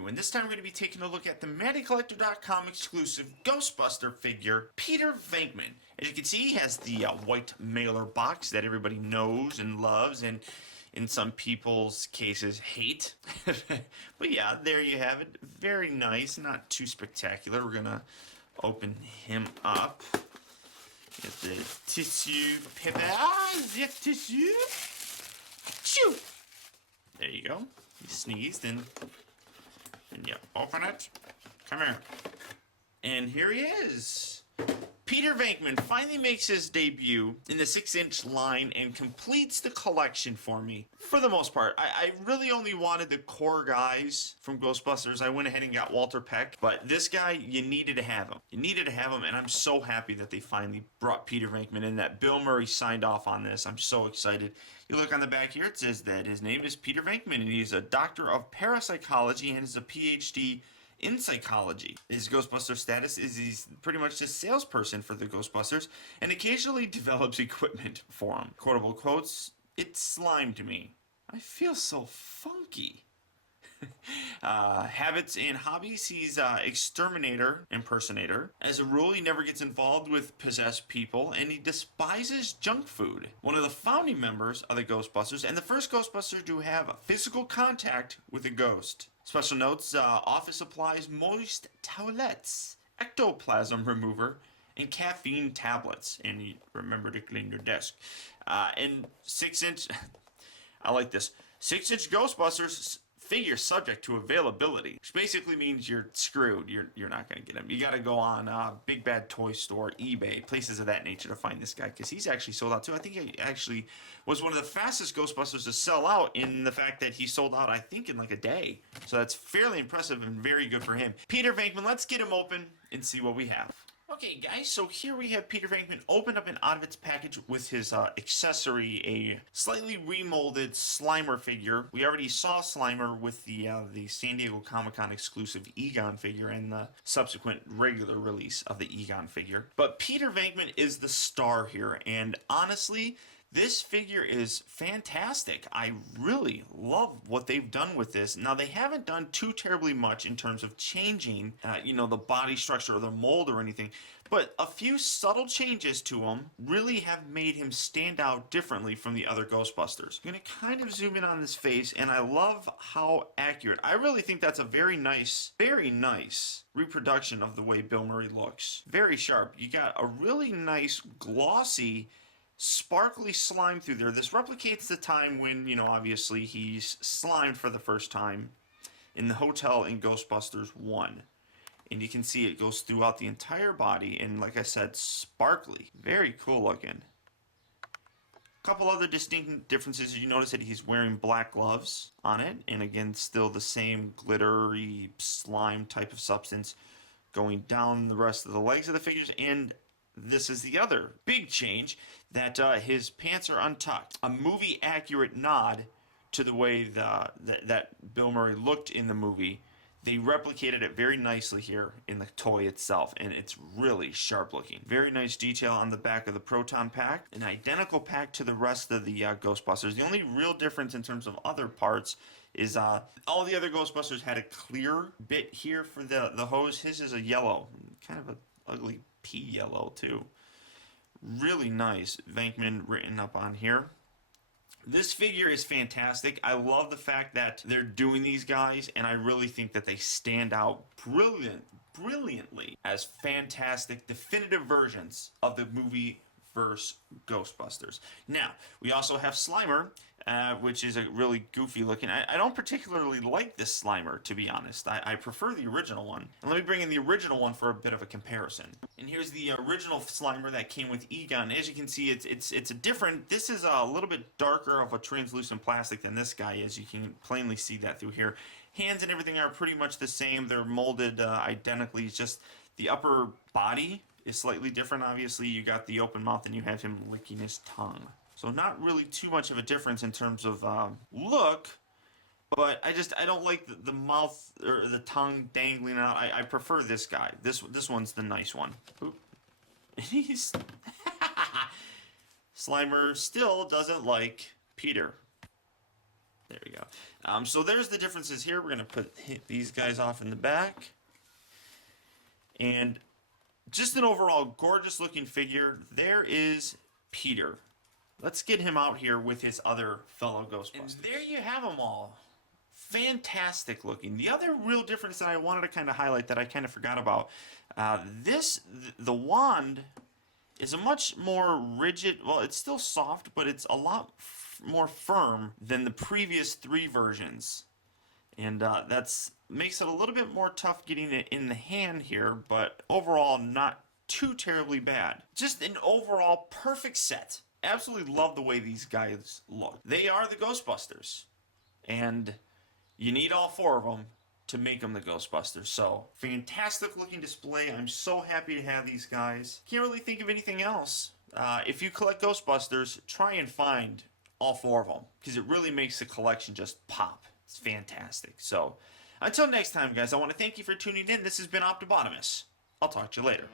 review, and this time we're going to be taking a look at the MandyCollector.com exclusive Ghostbuster figure, Peter Venkman. As you can see, he has the white mailer box that everybody knows and loves, and in some people's cases, hate. But yeah, there you have it. Very nice, not too spectacular. We're going to open him up. Get the tissue paper. The tissue. Achoo! There you go. You sneezed and you open it. Come here. And here he is. Peter Venkman finally makes his debut in the 6-inch line and completes the collection for me. For the most part, I really only wanted the core guys from Ghostbusters. I went ahead and got Walter Peck, but this guy, you needed to have him. You needed to have him, and I'm so happy that they finally brought Peter Venkman in, that Bill Murray signed off on this. I'm so excited. You look on the back here, it says that his name is Peter Venkman, and he's a doctor of parapsychology and is a PhD in psychology. His Ghostbuster status is he's pretty much a salesperson for the Ghostbusters and occasionally develops equipment for them. Quotable quotes, "It slimed me. I feel so funky." Habits and hobbies, he's exterminator, impersonator. As a rule, he never gets involved with possessed people, and he despises junk food. One of the founding members of the Ghostbusters, and the first Ghostbuster to have physical contact with a ghost. Special notes, office supplies, moist towelettes, ectoplasm remover, and caffeine tablets. And you remember to clean your desk. And 6-inch, I like this, 6-inch Ghostbusters figure subject to availability, which basically means you're screwed. You're not going to get him. You got to go on Big Bad Toy Store, eBay, places of that nature to find this guy, because he's actually sold out too. I think he actually was one of the fastest Ghostbusters to sell out, in the fact that he sold out, I think, in like a day. So that's fairly impressive and very good for him. Peter Venkman, let's get him open and see what we have. Okay, guys, so here we have Peter Venkman opened up and out of its package with his accessory, a slightly remolded Slimer figure. We already saw Slimer with the San Diego Comic-Con exclusive Egon figure and the subsequent regular release of the Egon figure. But Peter Venkman is the star here, and honestly, this figure is fantastic. I really love what they've done with this. Now, they haven't done too terribly much in terms of changing, the body structure or the mold or anything, but a few subtle changes to him really have made him stand out differently from the other Ghostbusters. I'm going to kind of zoom in on this face, and I love how accurate. I really think that's a very nice reproduction of the way Bill Murray looks. Very sharp. You got a really nice glossy, sparkly slime through there. This replicates the time when, obviously he's slimed for the first time in the hotel in Ghostbusters 1. And you can see it goes throughout the entire body, and like I said, sparkly. Very cool looking. A couple other distinct differences. You notice that he's wearing black gloves on it, and again, still the same glittery slime type of substance going down the rest of the legs of the figures. And this is the other big change, that his pants are untucked. A movie-accurate nod to the way that Bill Murray looked in the movie. They replicated it very nicely here in the toy itself, and it's really sharp looking. Very nice detail on the back of the Proton Pack. An identical pack to the rest of the Ghostbusters. The only real difference in terms of other parts is all the other Ghostbusters had a clear bit here for the hose. His is a yellow, kind of an ugly pea yellow too. Really nice Venkman written up on here. This figure is fantastic. I love the fact that they're doing these guys, and I really think that they stand out brilliantly as fantastic, definitive versions of the movie verse Ghostbusters. Now, we also have Slimer, which is a really goofy looking. I don't particularly like this Slimer, to be honest. I prefer the original one. And let me bring in the original one for a bit of a comparison. And here's the original Slimer that came with Egon. As you can see, it's a different. This is a little bit darker of a translucent plastic than this guy is. You can plainly see that through here. Hands and everything are pretty much the same. They're molded identically. It's just the upper body is slightly different. Obviously, you got the open mouth and you have him licking his tongue. So not really too much of a difference in terms of look, but I don't like the mouth or the tongue dangling out. I prefer this guy. This one's the nice one. Oop. He's Slimer still doesn't like Peter. There we go. So there's the differences here. We're going to put these guys off in the back. And just an overall gorgeous looking figure. There is Peter. Let's get him out here with his other fellow Ghostbusters. And there you have them all. Fantastic looking. The other real difference that I wanted to kind of highlight that I kind of forgot about, the wand is a much more rigid, well, it's still soft, but it's a lot more firm than the previous 3 versions. And that's makes it a little bit more tough getting it in the hand here, but overall not too terribly bad. Just an overall perfect set. Absolutely love the way these guys look. They are the Ghostbusters. And you need all 4 of them to make them the Ghostbusters. So, fantastic looking display. I'm so happy to have these guys. Can't really think of anything else. If you collect Ghostbusters, try and find all 4 of them, because it really makes the collection just pop. It's fantastic. So, until next time, guys, I want to thank you for tuning in. This has been Optibotimus. I'll talk to you later.